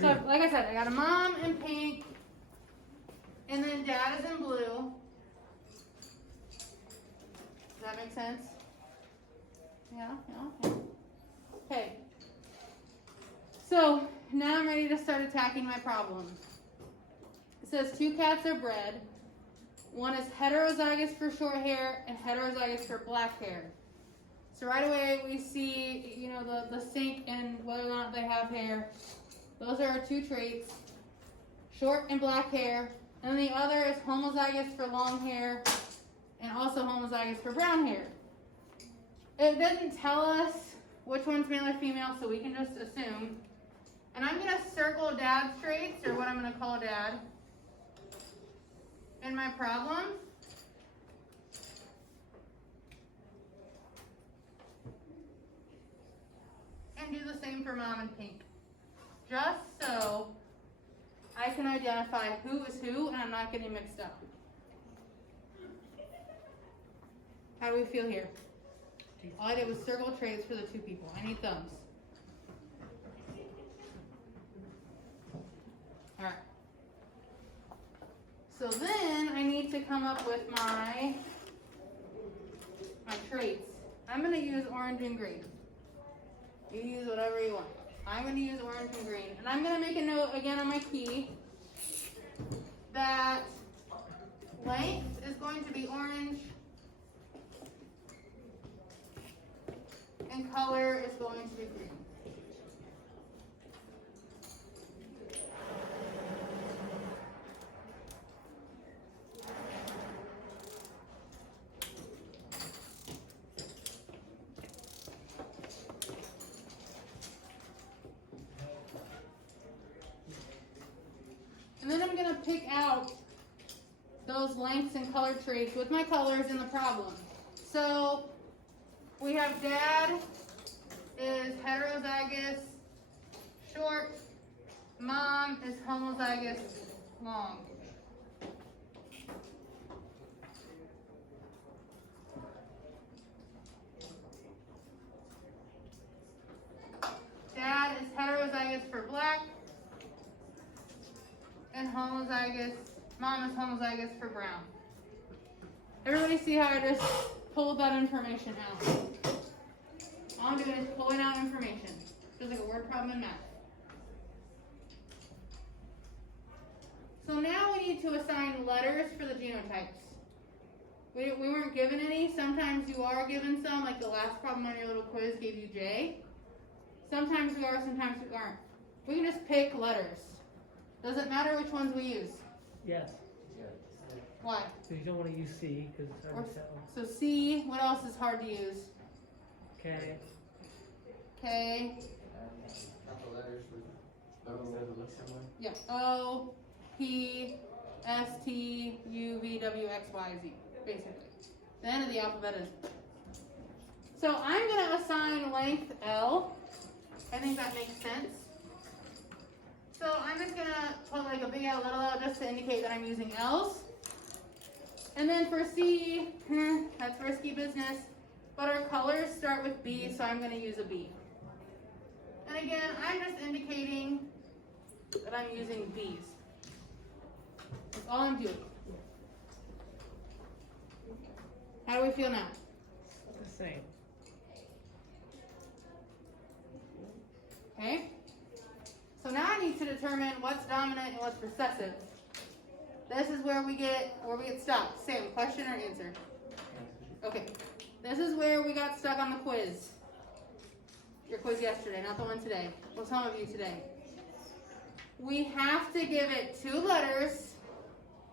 So, like I said, I got a mom in pink, and then dad is in blue. Does that make sense? Yeah. Okay. So, now I'm ready to start attacking my problem. It says 2 cats are bred. One is heterozygous for short hair and heterozygous for black hair. So right away we see, the sync in whether or not they have hair. Those are our 2 traits, short and black hair. And then the other is homozygous for long hair and also homozygous for brown hair. It doesn't tell us which one's male or female, so we can just assume. And I'm going to circle dad's traits, or what I'm going to call dad, in my problem. And do the same for mom in pink. Just so I can identify who is who and I'm not getting mixed up. How do we feel here? All I did was circle traits for the 2 people. I need thumbs. Alright. So then I need to come up with my traits. I'm going to use orange and green. You use whatever you want. I'm going to use orange and green. And I'm going to make a note again on my key that length is going to be orange and color is going to be green. And then I'm going to pick out those lengths and color traits with my colors in the problem. So we have dad is heterozygous short, mom is homozygous long. Dad is heterozygous for black, and homozygous, mom is homozygous for brown. Everybody see how I just pulled that information out? All I'm doing is pulling out information, just like a word problem in math. So now we need to assign letters for the genotypes. We weren't given any. Sometimes you are given some, like the last problem on your little quiz gave you J. Sometimes we are, sometimes we aren't. We can just pick letters. Does it matter which ones we use? Yes. Why? Because you don't want to use C, because So C, what else is hard to use? K. K. Couple letters with O. Yeah. O, P, S, T, U, V, W, X, Y, Z. Basically. The end of the alphabet is. So I'm going to assign length L. I think that makes sense. So I'm just going to put like a big L, little L, just to indicate that I'm using L's. And then for C, that's risky business. But our colors start with B, so I'm going to use a B. And again, I'm just indicating that I'm using B's. That's all I'm doing. How do we feel now? The same. Okay. So now I need to determine what's dominant and what's recessive. This is where we get stopped. Sam, question or answer? Okay. This is where we got stuck on the quiz. Your quiz yesterday, not the one today. Well, some of you today. We have to give it 2 letters.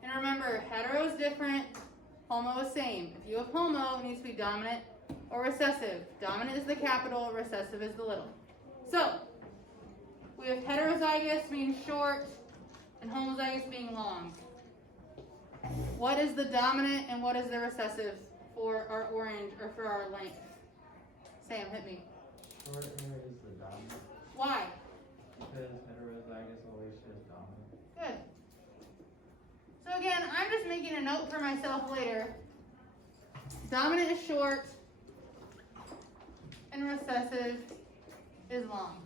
And remember, hetero is different, homo is same. If you have homo, it needs to be dominant or recessive. Dominant is the capital, recessive is the little. So, we have heterozygous being short and homozygous being long. What is the dominant and what is the recessive for our orange or for our length? Sam, hit me. Short hair is the dominant. Why? Because heterozygous always shows dominant. Good. So again, I'm just making a note for myself later. Dominant is short and recessive is long.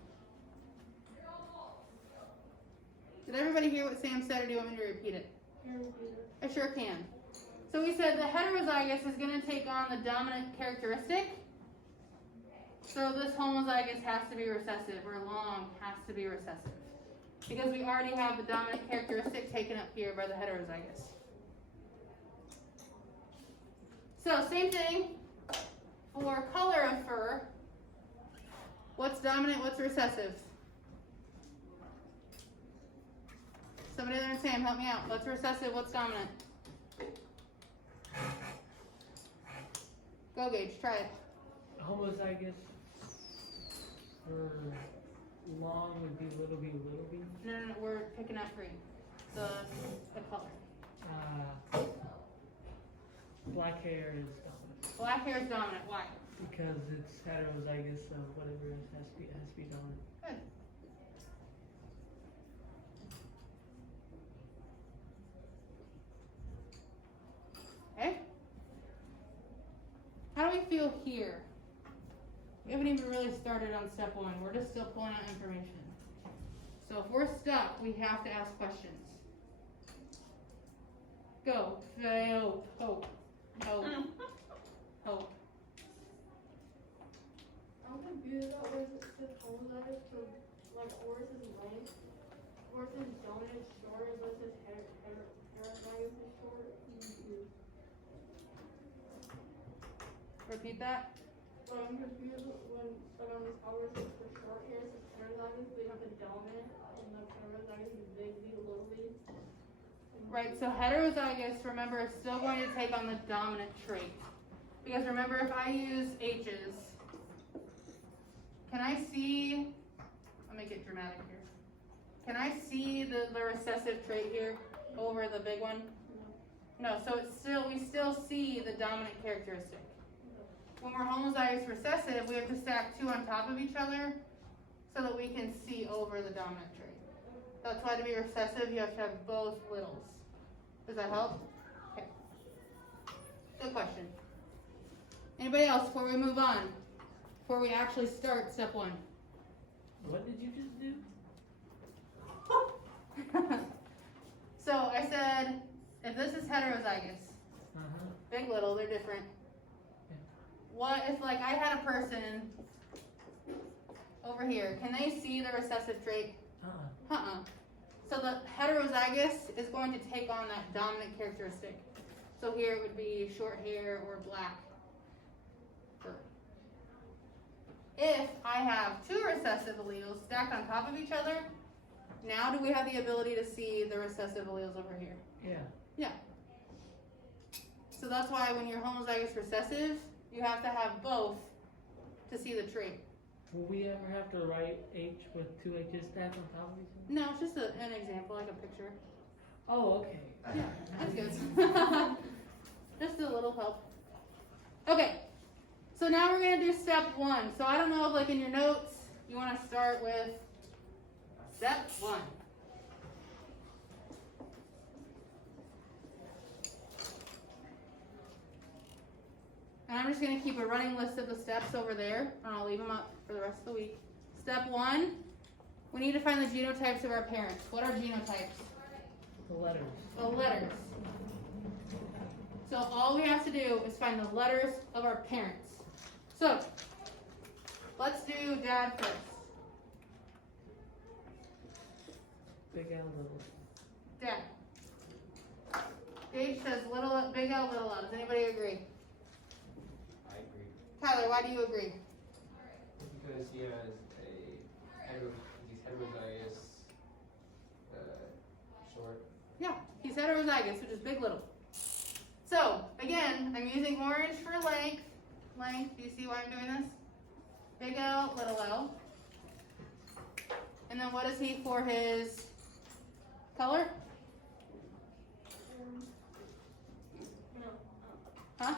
Did everybody hear what Sam said, or do you want me to repeat it? I sure can. So we said the heterozygous is going to take on the dominant characteristic. So this homozygous has to be recessive, or long has to be recessive. Because we already have the dominant characteristic taken up here by the heterozygous. So same thing for color of fur. What's dominant, what's recessive? Somebody other than Sam, help me out. What's recessive, what's dominant? Go Gage, try it. Homozygous for long would be little b, little b. No, we're picking up green. The color. Black hair is dominant. Black hair is dominant. Why? Because it's heterozygous, so whatever it has to be dominant. Good. Okay. How do we feel here? We haven't even really started on step one. We're just still pulling out information. So if we're stuck, we have to ask questions. Go. Hope. Hope. Hope. Hope. I'm confused about where it says homozygous for like ours is length, ours is dominant short, and this is heterozygous is short. I'm confused. Repeat that. But I'm confused when someone is ours is for short hair, so heterozygous, we have the dominant, and the heterozygous is big B, little b. Right, so heterozygous, remember, is still going to take on the dominant trait. Because remember, if I use H's, can I see, I'll make it dramatic here. Can I see the recessive trait here over the big one? No, so it's still, we still see the dominant characteristic. When we're homozygous recessive, we have to stack two on top of each other so that we can see over the dominant trait. That's why to be recessive, you have to have both littles. Does that help? Okay. Good question. Anybody else before we move on? Before we actually start step one? What did you just do? So I said, if this is heterozygous, big, little, they're different. Yeah. What if, like, I had a person over here? Can they see the recessive trait? So the heterozygous is going to take on that dominant characteristic. So here it would be short hair or black fur. If I have two recessive alleles stacked on top of each other, now do we have the ability to see the recessive alleles over here? Yeah. Yeah. So that's why when you're homozygous recessive, you have to have both to see the trait. Will we ever have to write H with two H's stacked on top of each other? No, it's just an example, like a picture. Oh, okay. Yeah, that's good. Just a little help. Okay, so now we're gonna do step one. So I don't know if, like, in your notes, you want to start with step one. And I'm just going to keep a running list of the steps over there, and I'll leave them up for the rest of the week. Step one, we need to find the genotypes of our parents. What are genotypes? The letters. The letters. So all we have to do is find the letters of our parents. So, let's do Dad first. Big L, little. Dad. Gage says big L, little L. Does anybody agree? I agree. Tyler, why do you agree? Because he has he's heterozygous, short. Yeah, he's heterozygous, which is big, little. So, again, I'm using orange for length. Length, do you see why I'm doing this? Big L, little L. And then what is he for his color? Huh?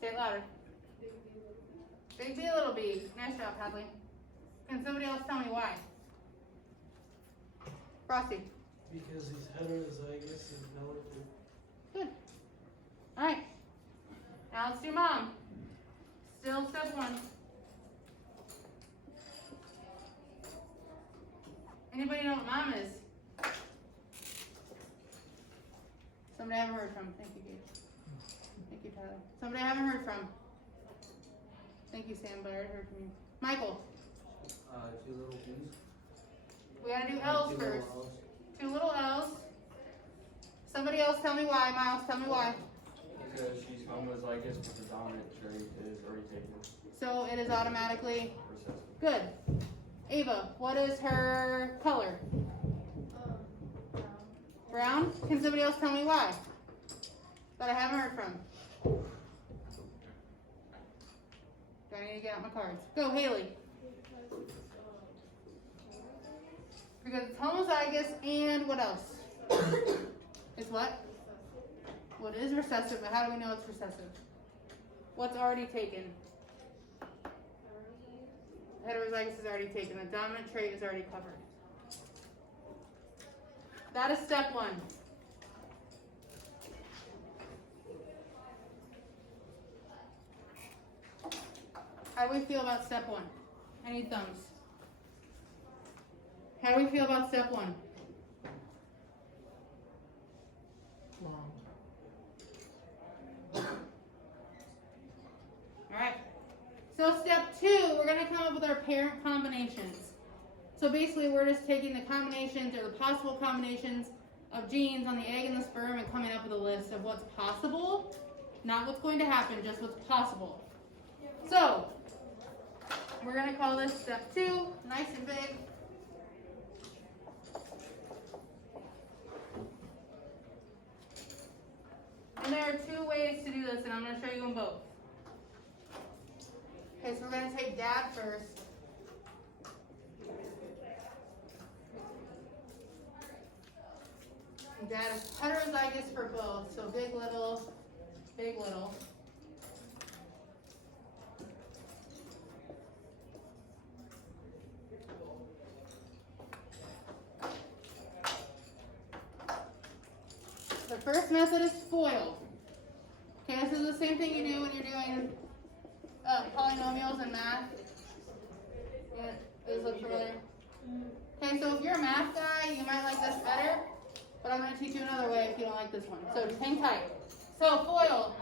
Say it louder. Big B, little b. Nice job, Hadley. Can somebody else tell me why? Frosty. Because he's heterozygous and delicate. Good. Alright. Now let's do Mom. Still step one. Anybody know what mom is? Somebody I haven't heard from. Thank you, Gabe. Thank you, Tyler. Somebody I haven't heard from. Thank you, Sam, but I already heard from you. Michael, Two little B's. we gotta do L's Two little first. L's. 2 little L's. Somebody else tell me why. Miles, tell me why. Because she's homozygous, but the dominant trait is already taken. So it is automatically Recessive. good. Ava, what is her color? Brown? Can somebody else tell me why? That I haven't heard from. Do I need to get out my cards? Go, Haley. Because it's homozygous and what else? It's what? Well, it is recessive, but how do we know it's recessive? What's already taken? Heterozygous is already taken. The dominant trait is already covered. That is step 1. How do we feel about step 1? I need thumbs. How do we feel about step 1? Long. Alright. So step 2, we're going to come up with our parent combinations. So basically we're just taking the combinations or the possible combinations of genes on the egg and the sperm and coming up with a list of what's possible. Not what's going to happen, just what's possible. So, we're going to call this step 2, nice and big. And there are 2 ways to do this, and I'm going to show you them both. Okay, so we're going to take Dad first. And Dad is heterozygous for both, so big, little, big, little. The first method is FOIL. Okay, this is the same thing you do when you're doing polynomials in math. Yeah, these look familiar. Okay, so if you're a math guy, you might like this better, but I'm going to teach you another way if you don't like this one. So just hang tight. So FOIL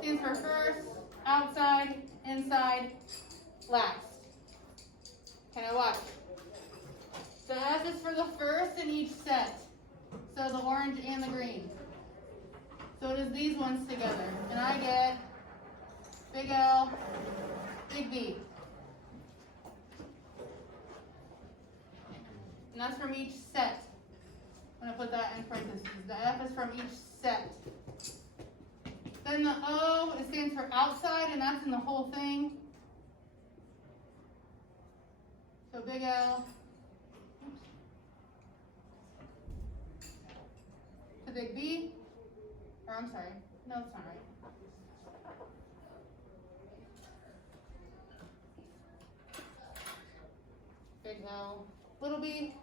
stands for first, outside, inside, last. Okay, now watch. So F is for the first in each set. So the orange and the green. So it is these ones together. And I get big L, big B. And that's from each set. I'm going to put that in parentheses. The F is from each set. Then the O, it stands for outside, and that's in the whole thing. So big L. To big B. Or I'm sorry. No, it's not right. Big L. Little b.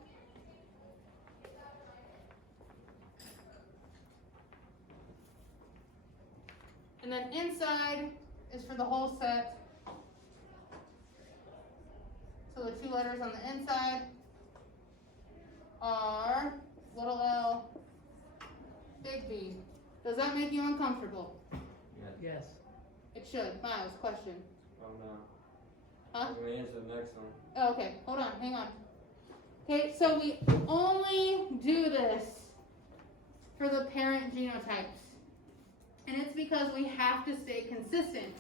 And then inside is for the whole set. So the 2 letters on the inside are little l, big B. Does that make you uncomfortable? Yes. It should. Miles, question. Oh no. Huh? I'm gonna answer the next one. Oh, okay, hold on, hang on. Okay, so we only do this for the parent genotypes. And it's because we have to stay consistent.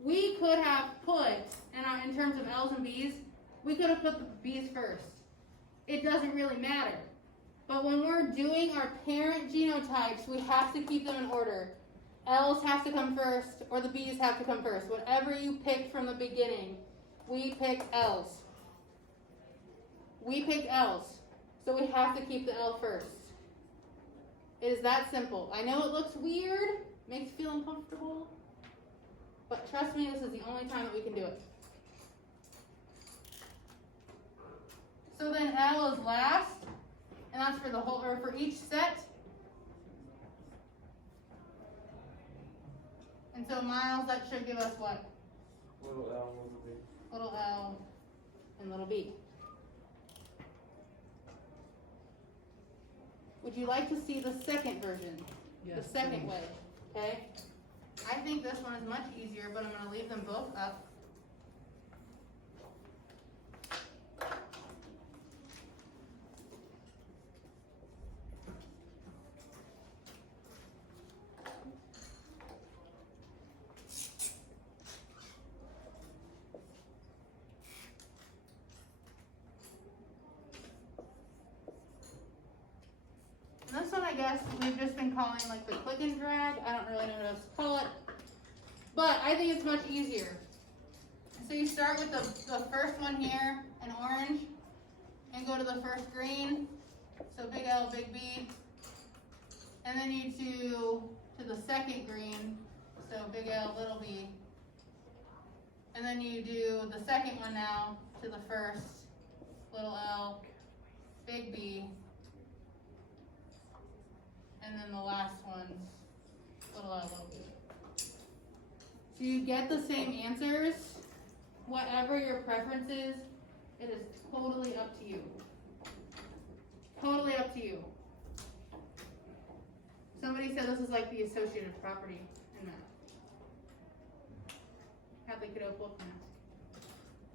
We could have put, in terms of L's and B's, we could have put the B's first. It doesn't really matter. But when we're doing our parent genotypes, we have to keep them in order. L's have to come first, or the B's have to come first. Whatever you picked from the beginning, we picked L's. We picked L's. So we have to keep the L first. It is that simple. I know it looks weird, makes you feel uncomfortable, but trust me, this is the only time that we can do it. So then L is last, and that's for the whole, or for each set. And so Miles, that should give us what? Little L, little B. Little L and little B. would you like to see the second version? Yes, The second please. way, okay? I think this one is much easier, but I'm gonna leave them both up. And this one, I guess, we've just been calling like the click and drag. I don't really know what else to call it. But I think it's much easier. So you start with the first one here in orange and go to the first green. So big L, big B. And then you do to the second green. So big L, little b. And then you do the second one now to the first, little L, big B. And then the last one's little L, little b. So you get the same answers. Whatever your preference is, it is totally up to you. Totally up to you. Somebody said this is like the associative property in math. Hadley Kiddo book math.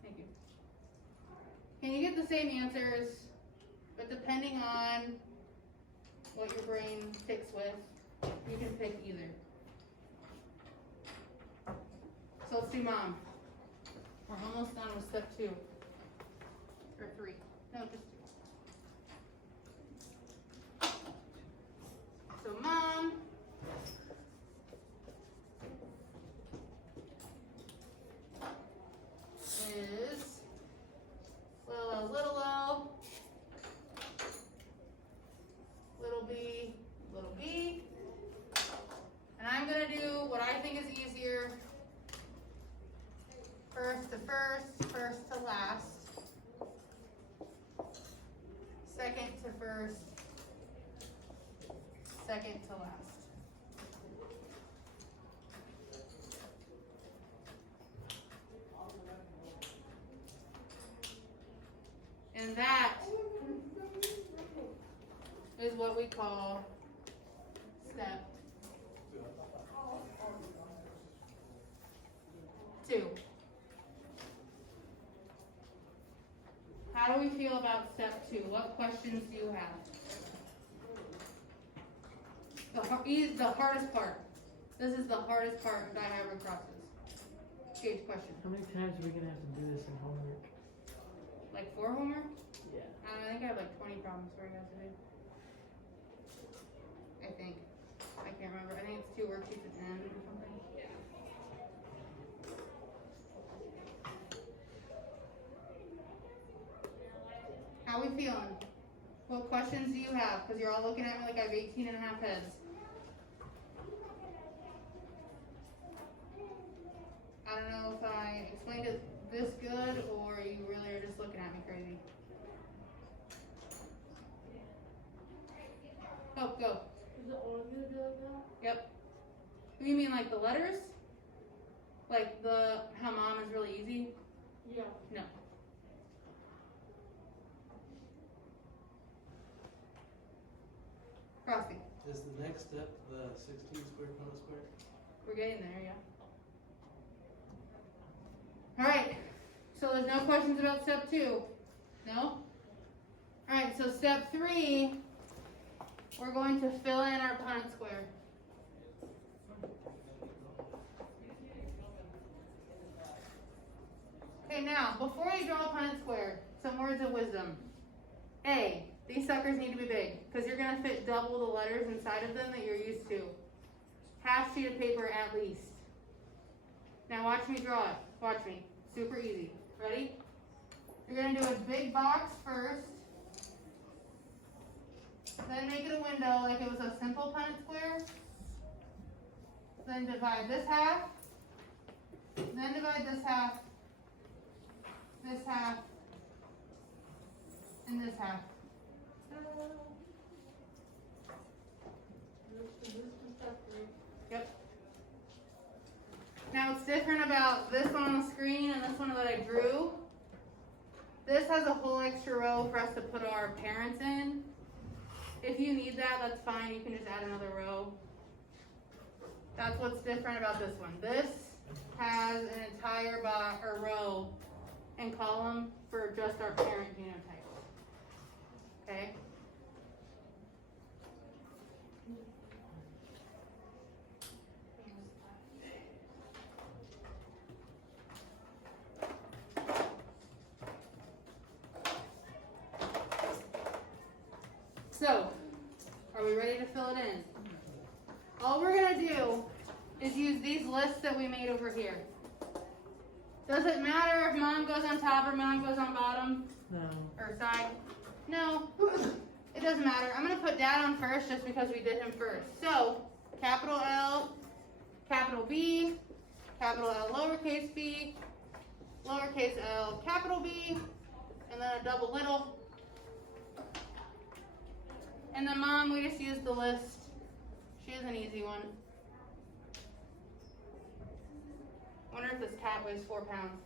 Thank you. Can you get the same answers, but depending on what your brain picks with, you can pick either. So let's do mom. We're almost done with step 2. Or 3. No, just 2. So mom is little L, little b, little b. And I'm gonna do what I think is easier. First to first, first to last. Second to first, second to last. And that is what we call step 2. How do we feel about step 2? What questions do you have? The hardest part. This is the hardest part of dihybrid crosses. Gage question. How many times are we gonna have to do this in homework? Like 4 homework? Yeah. I think I have like 20 problems for you guys to do. I think. I can't remember. I think it's 2 worksheets at the end or something. How we feeling? What questions do you have? Because you're all looking at me like I have 18 and a half heads. I don't know if I explained it this good or you really are just looking at me crazy. Go. Is it all gonna do it now? Yep. You mean like the letters? Like how mom is really easy? Yeah. No. Frosty. Is the next step the 16 square Punnett square? We're getting there, yeah. Alright, so there's no questions about step 2? No? Alright, so step 3, we're going to fill in our Punnett square. Okay, now, before you draw a Punnett square, some words of wisdom. A, these suckers need to be big, because you're going to fit double the letters inside of them that you're used to. Half sheet of paper at least. Now watch me draw it. Watch me. Super easy. Ready? You're going to do a big box first. Then make it a window like it was a simple Punnett square. Then divide this half. Then divide this half, and this half. Yep. Now what's different about this one on the screen and this one that I drew, this has a whole extra row for us to put our parents in. If you need that, that's fine, you can just add another row. That's what's different about this one. This has an entire row and column for just our parent genotype. Okay? So, are we ready to fill it in? All we're gonna do is use these lists that we made over here. Does it matter if mom goes on top or mom goes on bottom No. or side? No, it doesn't matter. I'm gonna put dad on first just because we did him first. So, capital L, capital B, capital L lowercase b, lowercase l capital B, and then a double little. And then mom, we just used the list. She is an easy one. Wonder if this cat weighs 4 pounds.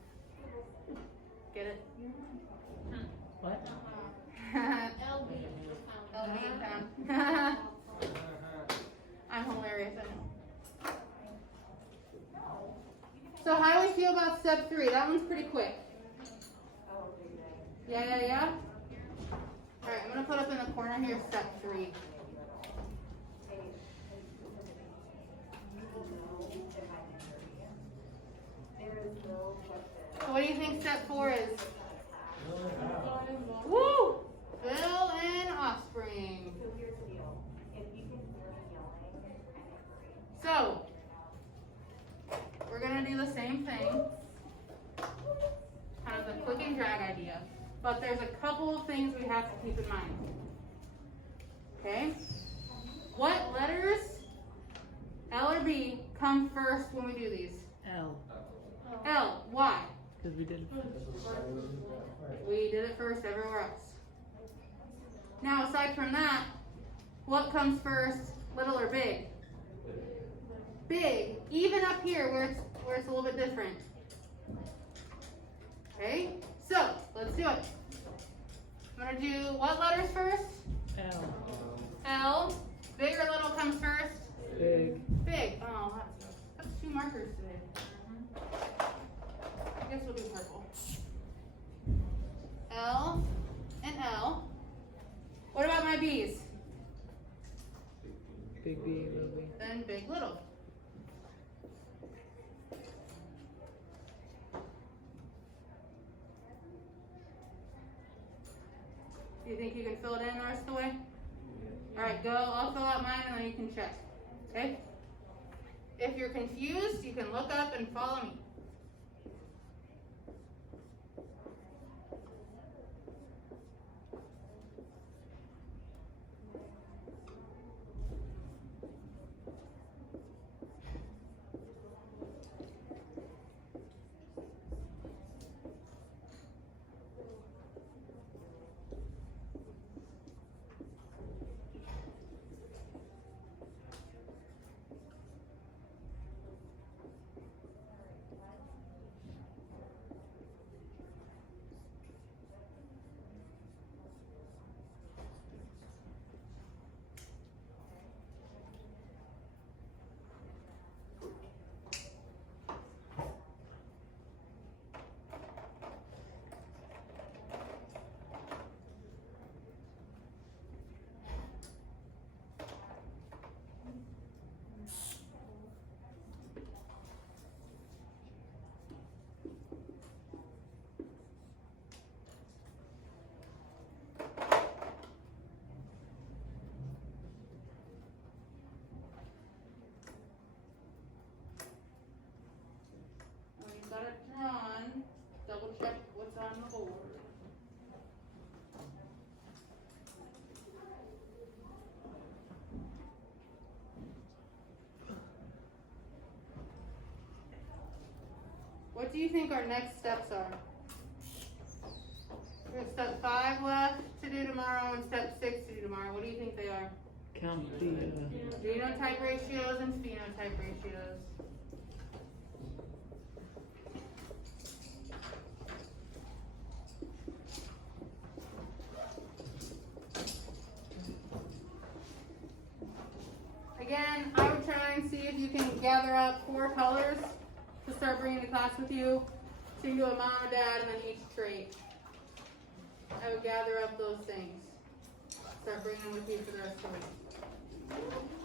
Get it? What? LB. LB pound. I'm hilarious, I know. So how do we feel about step 3? That one's pretty quick. Yeah? Alright, I'm gonna put up in the corner here step 3. So what do you think step 4 is? Woo! Fill in offspring. So, we're gonna do the same thing. Kind of the click and drag idea. But there's a couple of things we have to keep in mind. Okay? What letters, L or B, come first when we do these? L. L. Why? Because we did. We did it first everywhere else. Now, aside from that, what comes first, little or big? Big. Even up here where it's a little bit different. Okay? So, let's do it. I'm going to do what letters first? L. L. Big or little comes first? Big. Big. Oh, that's 2 markers today. I guess we'll do purple. L and L. What about my B's? Big B, little B. Then big, little. Do you think you can fill it in the rest of the way? Alright, go. I'll fill out mine and then you can check. Okay? If you're confused, you can look up and follow me. When you've got it drawn, double check what's on the board. What do you think our next steps are? We have step 5 left to do tomorrow and step 6 to do tomorrow. What do you think they are? Count the. Genotype ratios and phenotype ratios. Then I would try and see if you can gather up 4 colors to start bringing to class with you. So you can do a mom, a dad, and then each trait. I would gather up those things. Start bringing them with you for the rest of the week.